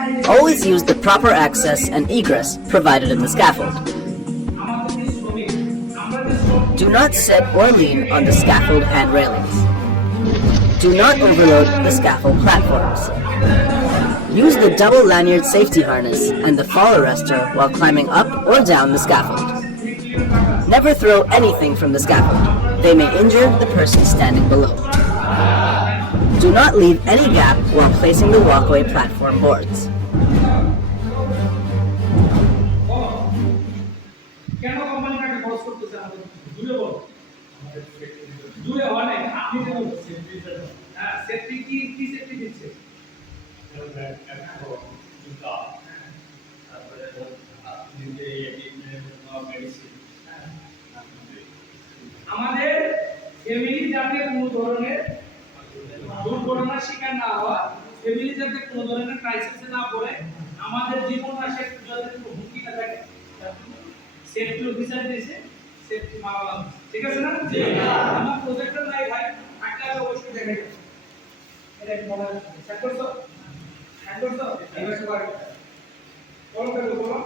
Always use the proper access and egress provided in the scaffold. Do not sit or lean on the scaffold hand railings. Do not overload the scaffold platforms. Use the double lanyard safety harness and the fall arrestor while climbing up or down the scaffold. Never throw anything from the scaffold. They may injure the person standing below. Do not leave any gap while placing the walkway platform boards. আমাদের family যাতে কোনো ধরনের দুর্ঘটনার শিকার না হয়, family যাতে কোনো ধরনের ক্রাইসিসে না পড়ে, আমাদের জীবন আসে যাতে কোনো হুমকি না থাকে, সেফটি অফিসার দিয়েছে সেফটি মামলা। ঠিক আছে না? জি। আমার প্রজেক্টর নাই ভাই, একটা অবশ্যই দেখা যাবে। এটা কি বলা যায়? চেক করছো? চেক করছো? এই বিষয়ে বলো বলো।